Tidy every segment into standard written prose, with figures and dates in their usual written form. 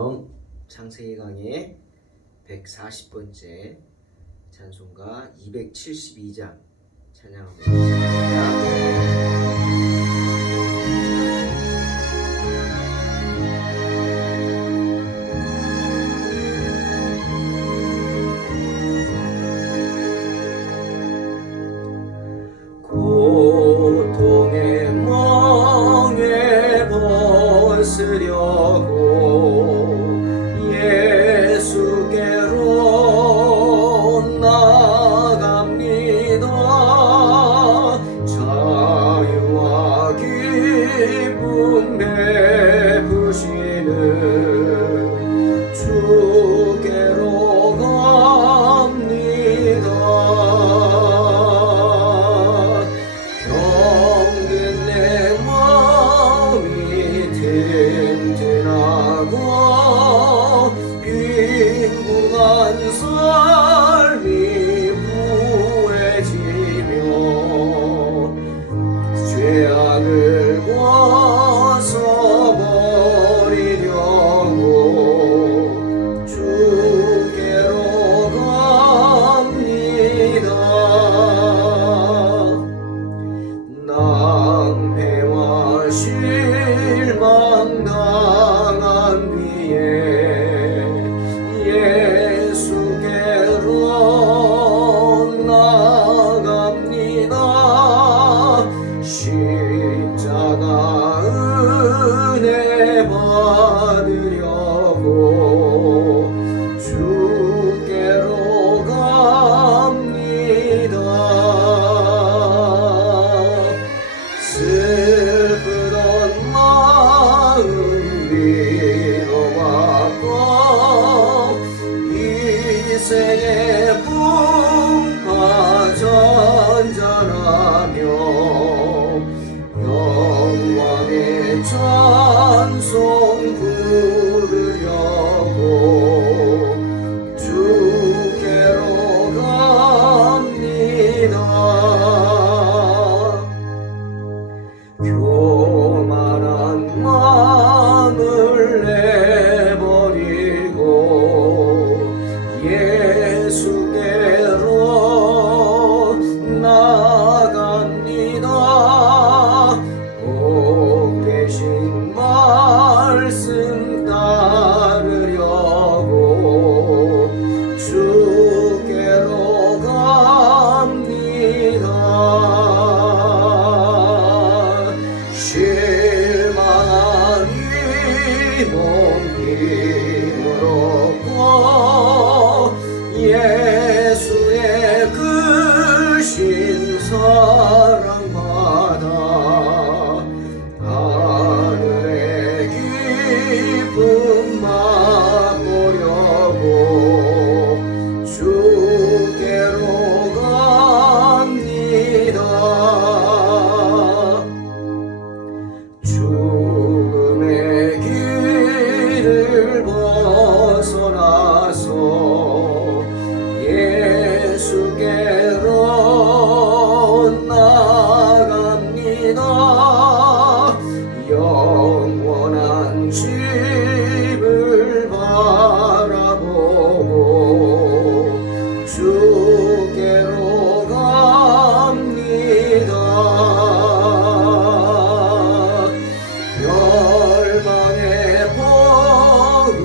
샬롬. 창세기 강의 140번째 찬송가 272장 찬양하고 있습니다. 고통의 멍에 벗으려고 예수께로 나갑니다. 자유와 기쁨 베푸시는 주께로 갑니다. 병든 내 마음이 튼튼하고 빈궁한 삶이 후해지며 죄악을 벗어버리려고 주께로 갑니다. 낭패와 실망 당한 뒤에 예수께로 나갑니다. 십자가 은혜 받으려고 주께로 갑니다. 슬프던 마음 위로받고 이 생의 풍파 전전하며 영광의 찬송 부르려고 주께로 갑니다. 교만한 마음을 내버리고 예수께로 나갑니다. 복 되신 말씀 따르려고 주께로 갑니다. 실망한 이 몸 힘을 얻고 예수의 크신 사랑 받아 하늘의 기쁨 맛보려고 주께로 갑니다. 죽음의 길을 벗어나서 예수께로 나갑니다. 영원한 집을 바라보고 주께로 갑니다. 멸망의 포로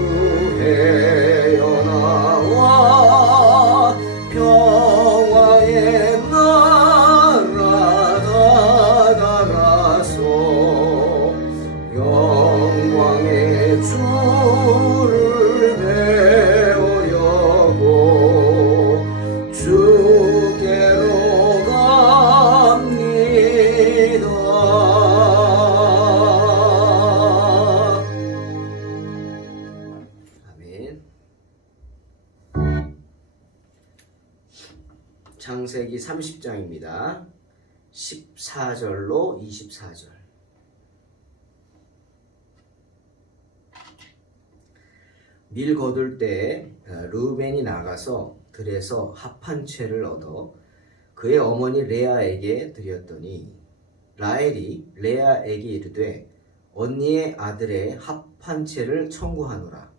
헤어나와 평화의 나라 다다라서 영광의 주를 배우려고 주께로 갑니다. 아멘. 창세기 30장입니다. 14절로 24절. 밀 거둘 때에 르우벤이 나가서 들에서 합 한 채를 얻어 그의 어머니 레아에게 드렸더니 라헬이 레아에게 이르되 언니의 아들의 합 한 채를 청구하노라.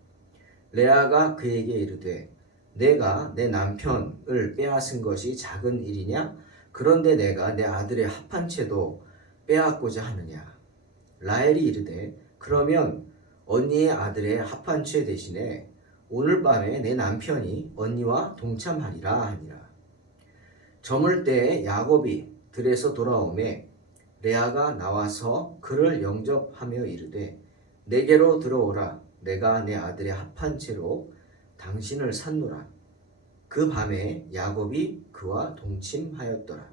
레아가 그에게 이르되 내가 내 남편을 빼앗은 것이 작은 일이냐? 그런데 내가 내 아들의 합한 채도 빼앗고자 하느냐? 라헬이 이르되 그러면 언니의 아들의 합한 채 대신에 오늘 밤에 내 남편이 언니와 동참하리라 하니라. 저물 때에 야곱이 들에서 돌아오매 레아가 나와서 그를 영접하며 이르되 내게로 들어오라. 내가 내 아들의 합한 채로 당신을 샀노라. 그 밤에 야곱이 그와 동침하였더라.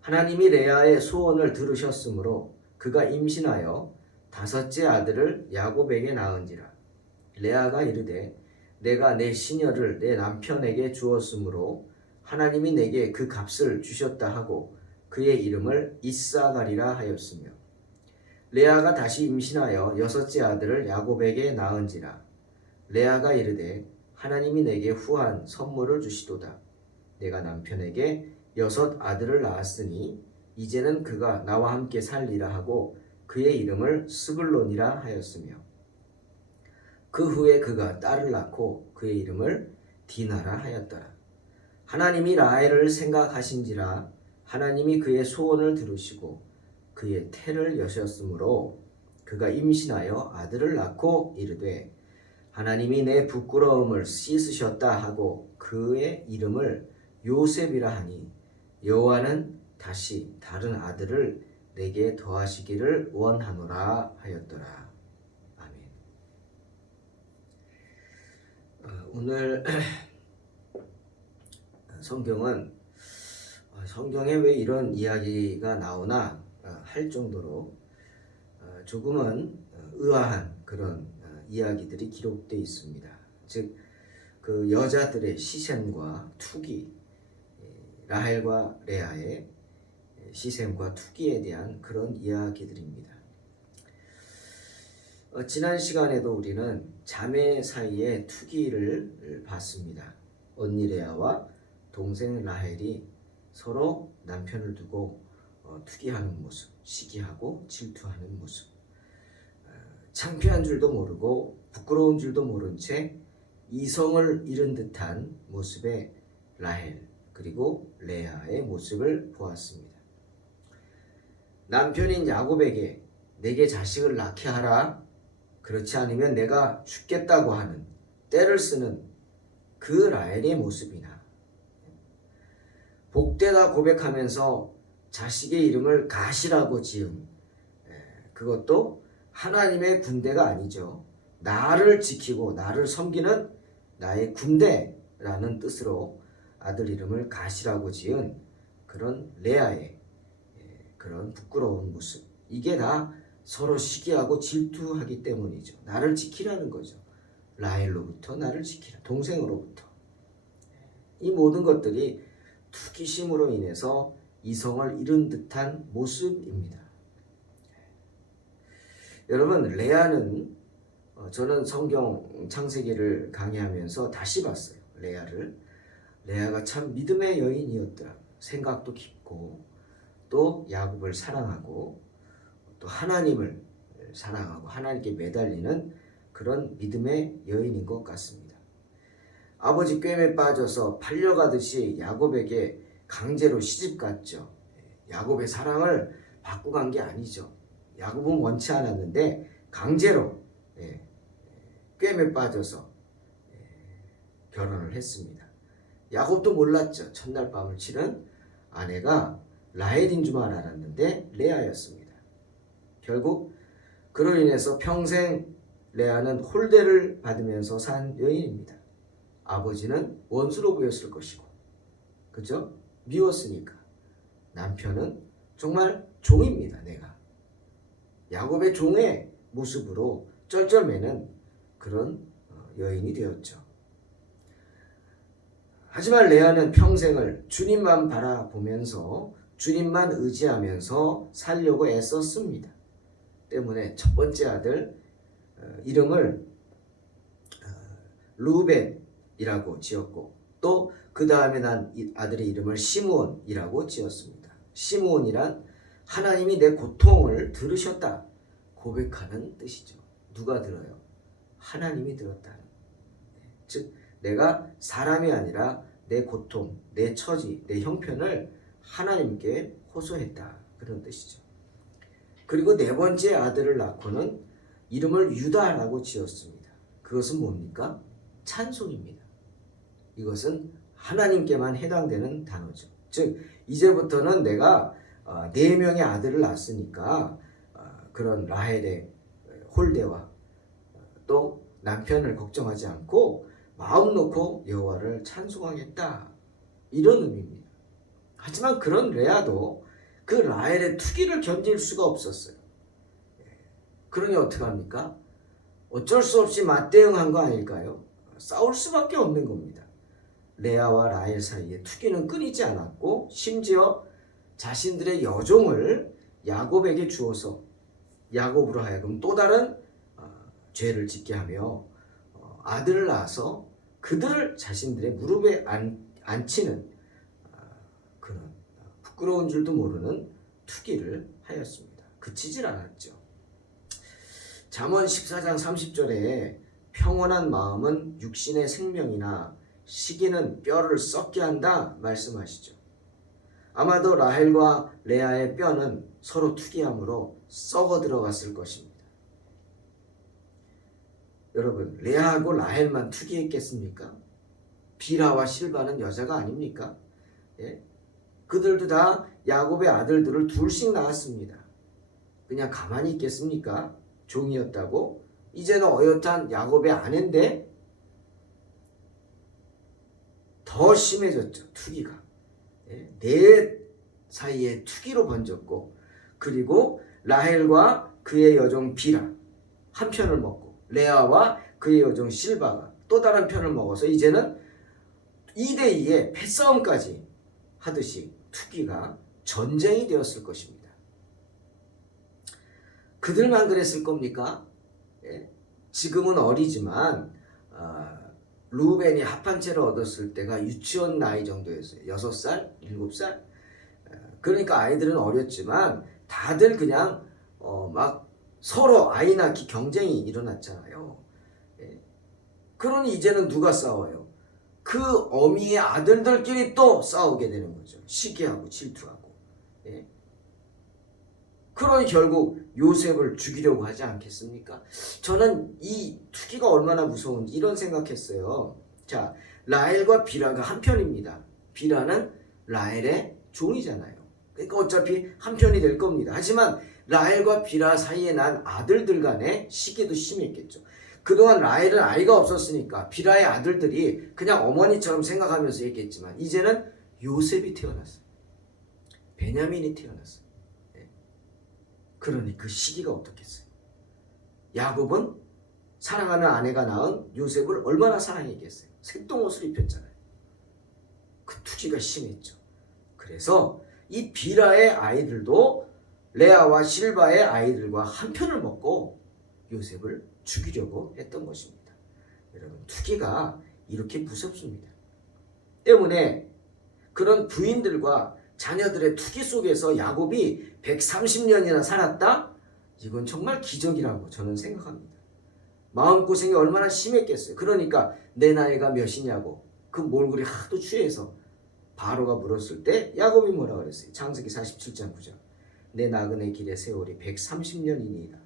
하나님이 레아의 소원을 들으셨으므로 그가 임신하여 다섯째 아들을 야곱에게 낳은지라. 레아가 이르되 내가 내 시녀를 내 남편에게 주었으므로 하나님이 내게 그 값을 주셨다 하고 그의 이름을 이사가리라 하였으며 레아가 다시 임신하여 여섯째 아들을 야곱에게 낳은지라. 레아가 이르되 하나님이 내게 후한 선물을 주시도다. 내가 남편에게 여섯 아들을 낳았으니 이제는 그가 나와 함께 살리라 하고 그의 이름을 스불론이라 하였으며 그 후에 그가 딸을 낳고 그의 이름을 디나라 하였더라. 하나님이 라헬을 생각하신지라. 하나님이 그의 소원을 들으시고 그의 태를 여셨으므로 그가 임신하여 아들을 낳고 이르되 하나님이 내 부끄러움을 씻으셨다 하고 그의 이름을 요셉이라 하니 여호와는 다시 다른 아들을 내게 더하시기를 원하노라 하였더라. 아멘. 오늘 성경에 왜 이런 이야기가 나오나 할 정도로 조금은 의아한 그런 이야기들이 기록되어 있습니다. 즉 그 여자들의 시샘과 투기, 라헬과 레아의 시샘과 투기에 대한 그런 이야기들입니다. 지난 시간에도 우리는 자매 사이의 투기를 봤습니다. 언니 레아와 동생 라헬이 서로 남편을 두고 투기하는 모습, 시기하고 질투하는 모습, 창피한 줄도 모르고 부끄러운 줄도 모른 채 이성을 잃은 듯한 모습의 라헬 그리고 레아의 모습을 보았습니다. 남편인 야곱에게 내게 자식을 낳게 하라, 그렇지 않으면 내가 죽겠다고 하는 떼를 쓰는 그 라헬의 모습이나 복되다 고백하면서 자식의 이름을 가시라고 지은 그것도 하나님의 군대가 아니죠. 나를 지키고 나를 섬기는 나의 군대라는 뜻으로 아들 이름을 가시라고 지은 그런 레아의 그런 부끄러운 모습, 이게 다 서로 시기하고 질투하기 때문이죠. 나를 지키라는 거죠. 라헬로부터 나를 지키라, 동생으로부터. 이 모든 것들이 투기심으로 인해서 이성을 잃은 듯한 모습입니다. 여러분, 레아는 저는 성경 창세기를 강의하면서 다시 봤어요. 레아가 참 믿음의 여인이었더라. 생각도 깊고 또 야곱을 사랑하고 또 하나님을 사랑하고 하나님께 매달리는 그런 믿음의 여인인 것 같습니다. 아버지 꿰매 빠져서 팔려가듯이 야곱에게 강제로 시집갔죠. 야곱의 사랑을 받고 간 게 아니죠. 야곱은 원치 않았는데 강제로 꿰매 빠져서 결혼을 했습니다. 야곱도 몰랐죠. 첫날 밤을 치른 아내가 라헬인 줄만 알았는데 레아였습니다. 결국 그로 인해서 평생 레아는 홀대를 받으면서 산 여인입니다. 아버지는 원수로 보였을 것이고, 그죠? 미웠으니까. 남편은 정말 종입니다. 내가 야곱의 종의 모습으로 쩔쩔매는 그런 여인이 되었죠. 하지만 레아는 평생을 주님만 바라보면서 주님만 의지하면서 살려고 애썼습니다. 때문에 첫 번째 아들 이름을 루벤이라고 지었고 또 그 다음에 난 아들의 이름을 시므온이라고 지었습니다. 시므온이란 하나님이 내 고통을 들으셨다 고백하는 뜻이죠. 누가 들어요? 하나님이 들었다. 즉 내가 사람이 아니라 내 고통, 내 처지, 내 형편을 하나님께 호소했다. 그런 뜻이죠. 그리고 네 번째 아들을 낳고는 이름을 유다라고 지었습니다. 그것은 뭡니까? 찬송입니다. 이것은 하나님께만 해당되는 단어죠. 즉 이제부터는 내가 네 명의 아들을 낳았으니까 그런 라헬의 홀대와 또 남편을 걱정하지 않고 마음 놓고 여호와를 찬송하겠다. 이런 의미입니다. 하지만 그런 레아도 그 라헬의 투기를 견딜 수가 없었어요. 그러니 어떡합니까? 어쩔 수 없이 맞대응한 거 아닐까요? 싸울 수밖에 없는 겁니다. 레아와 라헬 사이에 투기는 끊이지 않았고 심지어 자신들의 여종을 야곱에게 주어서 야곱으로 하여금 또 다른 죄를 짓게 하며 아들을 낳아서 그들을 자신들의 무릎에 앉히는 그런 부끄러운 줄도 모르는 투기를 하였습니다. 그치질 않았죠. 잠언 14장 30절에 평온한 마음은 육신의 생명이나 시기는 뼈를 썩게 한다 말씀하시죠. 아마도 라헬과 레아의 뼈는 서로 투기함으로 썩어 들어갔을 것입니다. 여러분, 레아하고 라헬만 투기했겠습니까? 빌하와 실바는 여자가 아닙니까? 예? 그들도 다 야곱의 아들들을 둘씩 낳았습니다. 그냥 가만히 있겠습니까? 종이었다고? 이제는 어엿한 야곱의 아내인데 더 심해졌죠. 투기가. 내 사이에 투기로 번졌고 그리고 라헬과 그의 여종 빌하 한 편을 먹고 레아와 그의 여종 실바가 또 다른 편을 먹어서 이제는 2대2의 패싸움까지 하듯이 투기가 전쟁이 되었을 것입니다. 그들만 그랬을 겁니까? 지금은 어리지만 루벤이 합한채를 얻었을 때가 유치원 나이 정도였어요. 6살, 7살. 그러니까 아이들은 어렸지만 다들 그냥 막 서로 아이 낳기 경쟁이 일어났잖아요. 그러니 이제는 누가 싸워요? 그 어미의 아들들끼리 또 싸우게 되는 거죠. 시기하고 질투하고. 그러니 결국 요셉을 죽이려고 하지 않겠습니까? 저는 이 투기가 얼마나 무서운지 이런 생각했어요. 자, 라헬과 빌하가 한 편입니다. 빌하는 라헬의 종이잖아요. 그러니까 어차피 한 편이 될 겁니다. 하지만 라헬과 빌하 사이에 난 아들들 간의 시기도 심했겠죠. 그동안 라헬은 아이가 없었으니까 빌하의 아들들이 그냥 어머니처럼 생각하면서 했겠지만 이제는 요셉이 태어났어요. 베냐민이 태어났어요. 그러니 그 시기가 어떻겠어요? 야곱은 사랑하는 아내가 낳은 요셉을 얼마나 사랑했겠어요? 색동옷을 입혔잖아요. 그 투기가 심했죠. 그래서 이 빌하의 아이들도 레아와 실바의 아이들과 한 편을 먹고 요셉을 죽이려고 했던 것입니다. 여러분, 투기가 이렇게 무섭습니다. 때문에 그런 부인들과 자녀들의 투기 속에서 야곱이 130년이나 살았다? 이건 정말 기적이라고 저는 생각합니다. 마음고생이 얼마나 심했겠어요. 그러니까 내 나이가 몇이냐고 그 몰골이 하도 취해서 바로가 물었을 때 야곱이 뭐라 그랬어요? 창세기 47장 9절. 내 나그네 길의 세월이 130년이니이다.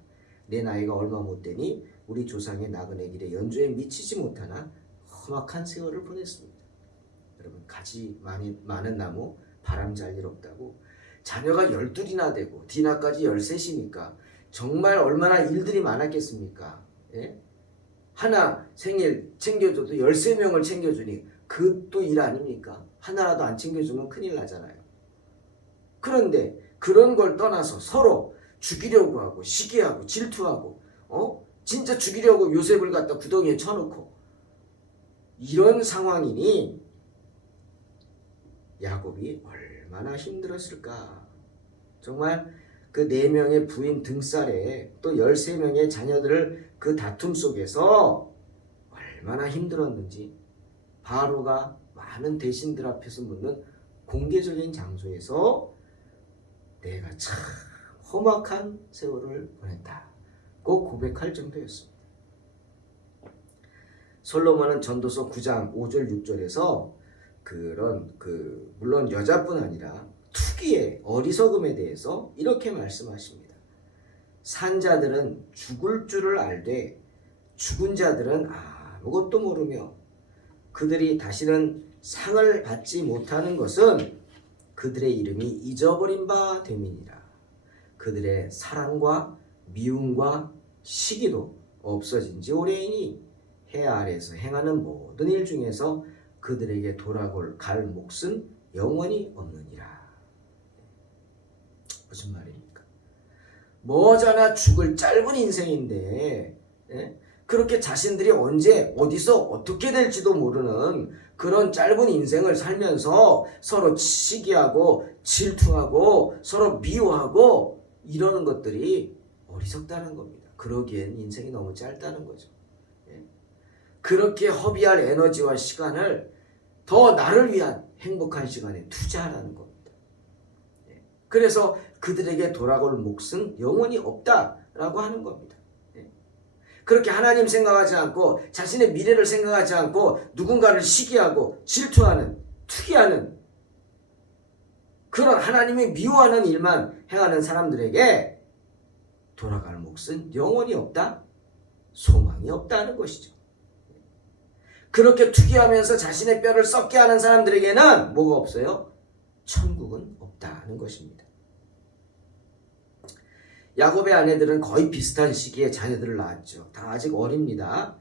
내 나이가 얼마 못 되니 우리 조상의 나그네 길의 연조에 미치지 못하나 험악한 세월을 보냈습니다. 여러분, 가지 많은 나무 바람 잘 일 없다고 자녀가 12이나 되고 디나까지 13이니까 정말 얼마나 일들이 많았겠습니까? 하나 생일 챙겨줘도 13명을 챙겨주니 그것도 일 아닙니까? 하나라도 안 챙겨주면 큰일 나잖아요. 그런데 그런 걸 떠나서 서로 죽이려고 하고 시기하고 질투하고 진짜 죽이려고 요셉을 갖다 구덩이에 쳐놓고 이런 상황이니 야곱이 얼마나 힘들었을까. 정말 그 4명의 부인 등살에 또 13명의 자녀들을 그 다툼 속에서 얼마나 힘들었는지 바로가 많은 대신들 앞에서 묻는 공개적인 장소에서 내가 참 험악한 세월을 보냈다 꼭 고백할 정도였습니다. 솔로몬은 전도서 9장 5절 6절에서 그런 물론 여자뿐 아니라 투기의 어리석음에 대해서 이렇게 말씀하십니다. 산 자들은 죽을 줄을 알되 죽은 자들은 아무것도 모르며 그들이 다시는 상을 받지 못하는 것은 그들의 이름이 잊어버린 바 됨이니라. 그들의 사랑과 미움과 시기도 없어진 지 오래이니 해 아래에서 행하는 모든 일 중에서 그들에게 돌아올 갈 몫은 영원히 없느니라. 무슨 말입니까? 머지않아 죽을 짧은 인생인데 그렇게 자신들이 언제 어디서 어떻게 될지도 모르는 그런 짧은 인생을 살면서 서로 시기하고 질투하고 서로 미워하고 이러는 것들이 어리석다는 겁니다. 그러기엔 인생이 너무 짧다는 거죠. 그렇게 허비할 에너지와 시간을 더 나를 위한 행복한 시간에 투자하라는 겁니다. 그래서 그들에게 돌아올 몫은 영원히 없다라고 하는 겁니다. 그렇게 하나님 생각하지 않고 자신의 미래를 생각하지 않고 누군가를 시기하고 질투하는 투기하는 그런 하나님이 미워하는 일만 행하는 사람들에게 돌아갈 몫은 영원히 없다? 소망이 없다는 것이죠. 그렇게 투기하면서 자신의 뼈를 썩게 하는 사람들에게는 뭐가 없어요? 천국은 없다는 것입니다. 야곱의 아내들은 거의 비슷한 시기에 자녀들을 낳았죠. 다 아직 어립니다.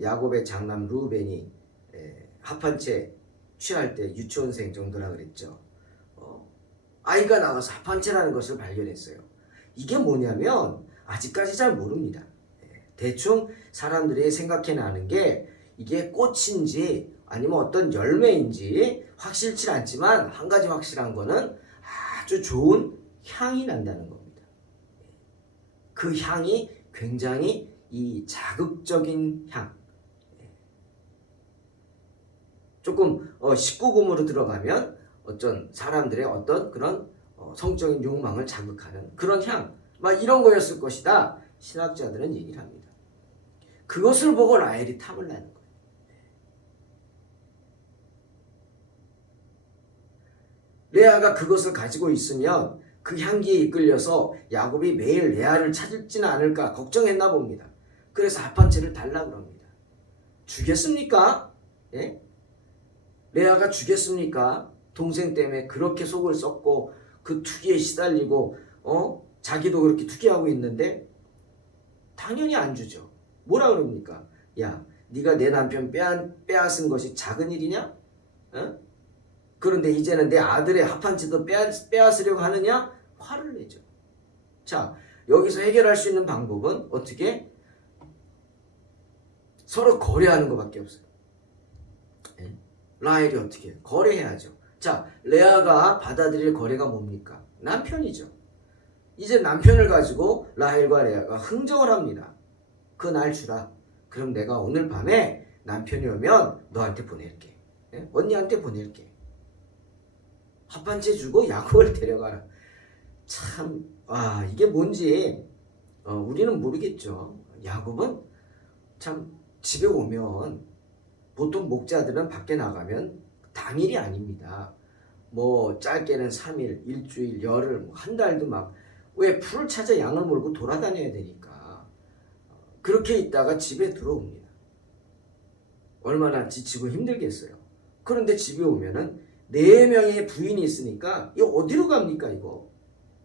야곱의 장남 루벤이 합한채 취할 때 유치원생 정도라 그랬죠. 아이가 나가서 합한채라는 것을 발견했어요. 이게 뭐냐면 아직까지 잘 모릅니다. 대충 사람들이 생각해나는 게 이게 꽃인지 아니면 어떤 열매인지 확실치 않지만 한 가지 확실한 거는 아주 좋은 향이 난다는 겁니다. 그 향이 굉장히 이 자극적인 향. 조금 19금으로 들어가면 어떤 사람들의 어떤 그런 성적인 욕망을 자극하는 그런 향. 막 이런 거였을 것이다. 신학자들은 얘기를 합니다. 그것을 보고 라헬이 탐을 나는 거예요. 레아가 그것을 가지고 있으면 그 향기에 이끌려서 야곱이 매일 레아를 찾지는 않을까 걱정했나 봅니다. 그래서 합한채를 달라고 합니다. 주겠습니까? 예? 레아가 주겠습니까? 동생 때문에 그렇게 속을 썩고 그 투기에 시달리고 자기도 그렇게 투기하고 있는데 당연히 안 주죠. 뭐라 그럽니까? 야, 네가 내 남편 빼앗은 것이 작은 일이냐? 그런데 이제는 내 아들의 합한채도 빼앗으려고 하느냐? 화를 내죠. 자, 여기서 해결할 수 있는 방법은 어떻게? 서로 거래하는 것밖에 없어요. 라헬이 어떻게? 거래해야죠. 자, 레아가 받아들일 거래가 뭡니까? 남편이죠. 이제 남편을 가지고 라헬과 레아가 흥정을 합니다. 그 날 주라. 그럼 내가 오늘 밤에 남편이 오면 너한테 보낼게. 언니한테 보낼게. 합한채 주고 야곱을 데려가라. 참, 이게 뭔지 우리는 모르겠죠. 야곱은 참 집에 오면 보통 목자들은 밖에 나가면 당일이 아닙니다. 뭐 짧게는 3일, 일주일, 열흘, 한 달도 막 왜 풀을 찾아 양을 몰고 돌아다녀야 되니까 그렇게 있다가 집에 들어옵니다. 얼마나 지치고 힘들겠어요. 그런데 집에 오면은 4명의 부인이 있으니까 이거 어디로 갑니까 이거?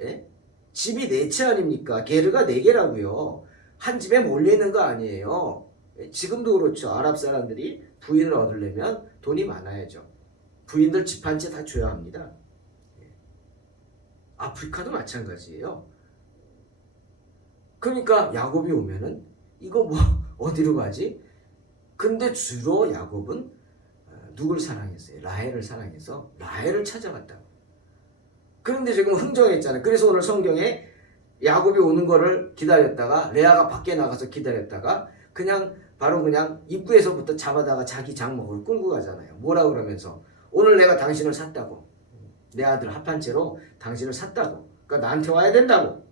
예? 집이 4채 아닙니까? 게르가 4개라고요. 한 집에 몰려있는 거 아니에요. 지금도 그렇죠. 아랍 사람들이 부인을 얻으려면 돈이 많아야죠. 부인들 집 한 채 다 줘야 합니다. 아프리카도 마찬가지예요. 그러니까 야곱이 오면은 이거 뭐 어디로 가지? 근데 주로 야곱은 누굴 사랑했어요? 라헬을 사랑해서 라헬을 찾아갔다고. 그런데 지금 흥정했잖아요. 그래서 오늘 성경에 야곱이 오는 거를 기다렸다가 레아가 밖에 나가서 기다렸다가 바로 그냥 입구에서부터 잡아다가 자기 장목을 끌고 가잖아요. 뭐라 그러면서 오늘 내가 당신을 샀다고. 내 아들 합한채로 당신을 샀다고. 그러니까 나한테 와야 된다고.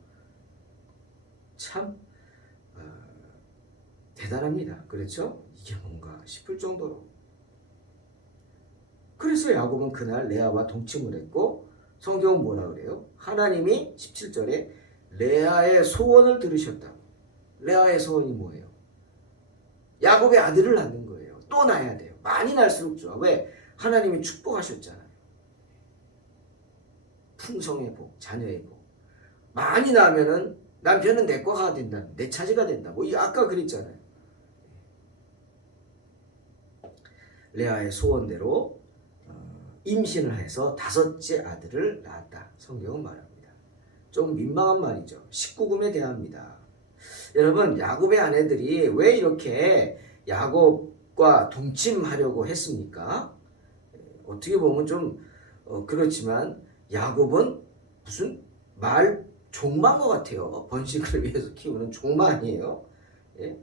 참 대단합니다. 그렇죠? 이게 뭔가 싶을 정도로. 그래서 야곱은 그날 레아와 동침을 했고 성경은 뭐라 그래요? 하나님이 17절에 레아의 소원을 들으셨다. 레아의 소원이 뭐예요? 야곱의 아들을 낳는 거예요. 또 낳아야 돼요. 많이 낳을수록 좋아. 왜? 하나님이 축복하셨잖아요. 풍성의 복, 자녀의 복. 많이 낳으면은 남편은 내 거가 된다. 내 차지가 된다. 뭐 아까 그랬잖아요. 레아의 소원대로 임신을 해서 5째 아들을 낳았다. 성경은 말합니다. 좀 민망한 말이죠. 19금에 대합니다. 여러분, 야곱의 아내들이 왜 이렇게 야곱과 동침하려고 했습니까? 어떻게 보면 좀 그렇지만 야곱은 무슨 말 종마인 것 같아요. 번식을 위해서 키우는 종마 아니에요? 예?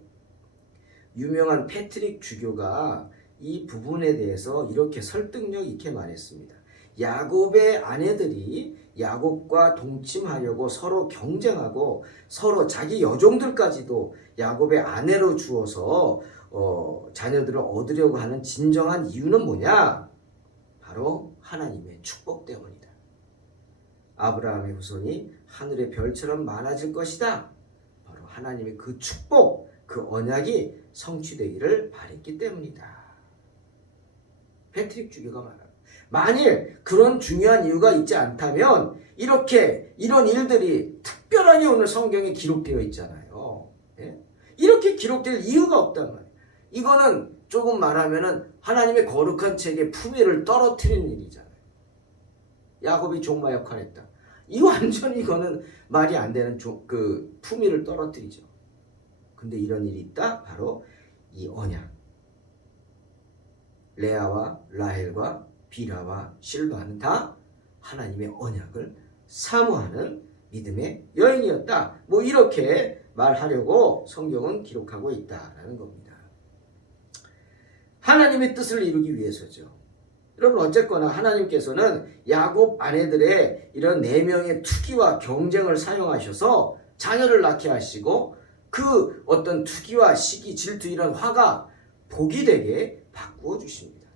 유명한 패트릭 주교가 이 부분에 대해서 이렇게 설득력 있게 말했습니다. 야곱의 아내들이 야곱과 동침하려고 서로 경쟁하고 서로 자기 여종들까지도 야곱의 아내로 주어서 자녀들을 얻으려고 하는 진정한 이유는 뭐냐? 바로 하나님의 축복 때문이다. 아브라함의 후손이 하늘의 별처럼 많아질 것이다. 바로 하나님의 그 축복, 그 언약이 성취되기를 바랬기 때문이다. 패트릭 주교가 말합니다. 만일 그런 중요한 이유가 있지 않다면 이런 일들이 특별하게 오늘 성경에 기록되어 있잖아요. 예? 이렇게 기록될 이유가 없단 말이에요. 이거는 조금 말하면은 하나님의 거룩한 책의 품위를 떨어뜨리는 일이잖아요. 야곱이 종마 역할을 했다. 이 완전히 이거는 말이 안 되는 그 품위를 떨어뜨리죠. 근데 이런 일이 있다. 바로 이 언약. 레아와 라헬과 빌하와 실바는 다 하나님의 언약을 사모하는 믿음의 여인이었다. 뭐 이렇게 말하려고 성경은 기록하고 있다라는 겁니다. 하나님의 뜻을 이루기 위해서죠. 여러분 어쨌거나 하나님께서는 야곱 아내들의 이런 4명의 투기와 경쟁을 사용하셔서 자녀를 낳게 하시고 그 어떤 투기와 시기, 질투 이런 화가 복이 되게 바꾸어 주십니다.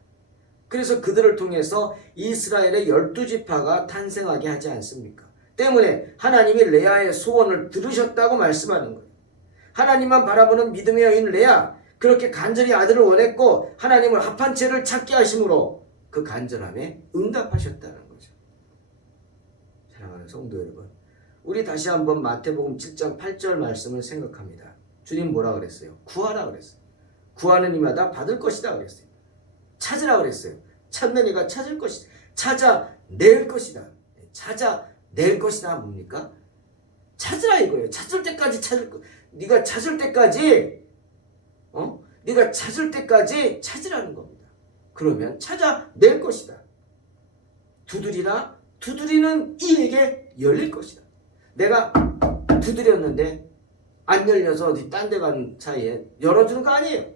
그래서 그들을 통해서 이스라엘의 12지파가 탄생하게 하지 않습니까? 때문에 하나님이 레아의 소원을 들으셨다고 말씀하는 거예요. 하나님만 바라보는 믿음의 여인 레아, 그렇게 간절히 아들을 원했고 하나님을 합한 채를 찾게 하심으로 그 간절함에 응답하셨다는 거죠. 사랑하는 성도 여러분, 우리 다시 한번 마태복음 7장 8절 말씀을 생각합니다. 주님 뭐라 그랬어요? 구하라 그랬어요. 구하는 이마다 받을 것이다 그랬어요. 찾으라 그랬어요. 찾는 이가 찾을 것이다. 찾아낼 것이다. 찾아낼 것이다 뭡니까? 찾으라 이거예요. 찾을 때까지 찾을 거. 네가 찾을 때까지 네가 찾을 때까지 찾으라는 겁니다. 그러면 찾아낼 것이다. 두드리라. 두드리는 이에게 열릴 것이다. 내가 두드렸는데 안 열려서 어디 딴 데 간 사이에 열어주는 거 아니에요.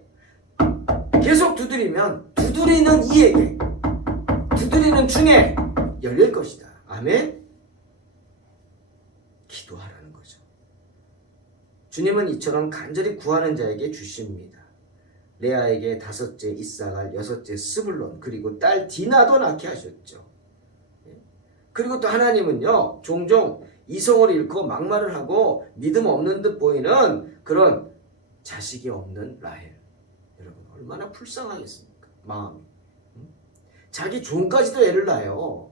계속 두드리면 두드리는 이에게, 두드리는 중에 열릴 것이다. 아멘. 기도하라는 거죠. 주님은 이처럼 간절히 구하는 자에게 주십니다. 레아에게 5째 이사갈, 6째 스불론, 그리고 딸 디나도 낳게 하셨죠. 그리고 또 하나님은요, 종종 이성을 잃고 막말을 하고 믿음 없는 듯 보이는 그런 자식이 없는 라헬. 여러분 얼마나 불쌍하겠습니까? 마음이. 자기 종까지도 애를 낳아요.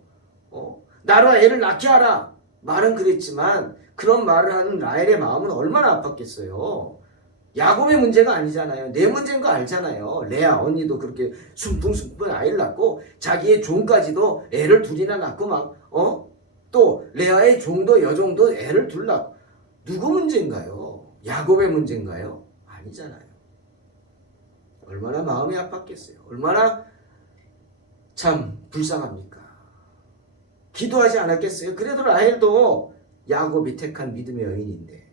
나로 애를 낳게 하라. 말은 그랬지만 그런 말을 하는 라헬의 마음은 얼마나 아팠겠어요. 야곱의 문제가 아니잖아요. 내 문제인 거 알잖아요. 레아 언니도 그렇게 숨풍숨풍 아이를 낳고 자기의 종까지도 애를 둘이나 낳고 또 레아의 종도 여종도 애를 둘 낳고. 누구 문제인가요? 야곱의 문제인가요? 아니잖아요. 얼마나 마음이 아팠겠어요. 얼마나 참 불쌍합니까? 기도하지 않았겠어요? 그래도 라헬도 야곱이 택한 믿음의 여인인데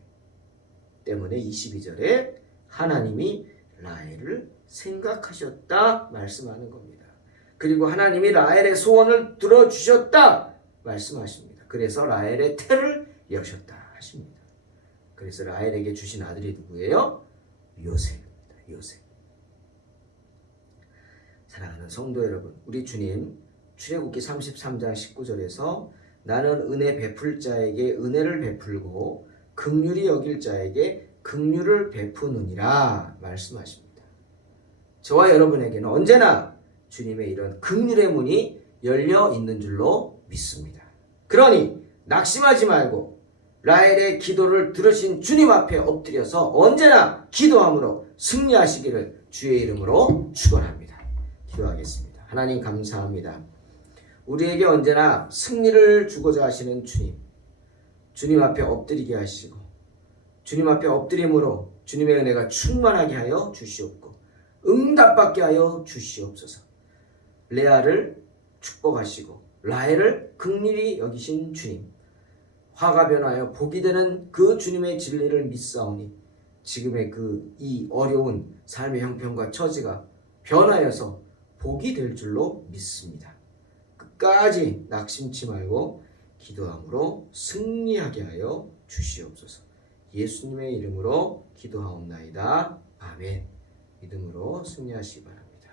때문에 22절에 하나님이 라헬을 생각하셨다 말씀하는 겁니다. 그리고 하나님이 라헬의 소원을 들어주셨다 말씀하십니다. 그래서 라헬의 태를 여셨다 하십니다. 그래서 라헬에게 주신 아들이 누구예요? 요셉입니다. 요셉. 사랑하는 성도 여러분, 우리 주님 출애굽기 33장 19절에서 나는 은혜 베풀 자에게 은혜를 베풀고 긍휼히 여길 자에게 긍휼을 베푸느니라 말씀하십니다. 저와 여러분에게는 언제나 주님의 이런 긍휼의 문이 열려 있는 줄로 믿습니다. 그러니 낙심하지 말고 라헬의 기도를 들으신 주님 앞에 엎드려서 언제나 기도함으로 승리하시기를 주의 이름으로 축원합니다. 기도하겠습니다. 하나님 감사합니다. 우리에게 언제나 승리를 주고자 하시는 주님 앞에 엎드리게 하시고 주님 앞에 엎드림으로 주님의 은혜가 충만하게 하여 주시옵고 응답받게 하여 주시옵소서. 레아를 축복하시고 라헬을 긍휼히 여기신 주님, 화가 변하여 복이 되는 그 주님의 진리를 믿사오니 지금의 이 어려운 삶의 형편과 처지가 변하여서 복이 될 줄로 믿습니다. 끝까지 낙심치 말고 기도함으로 승리하게 하여 주시옵소서. 예수님의 이름으로 기도하옵나이다. 아멘. 믿음으로 승리하시기 바랍니다.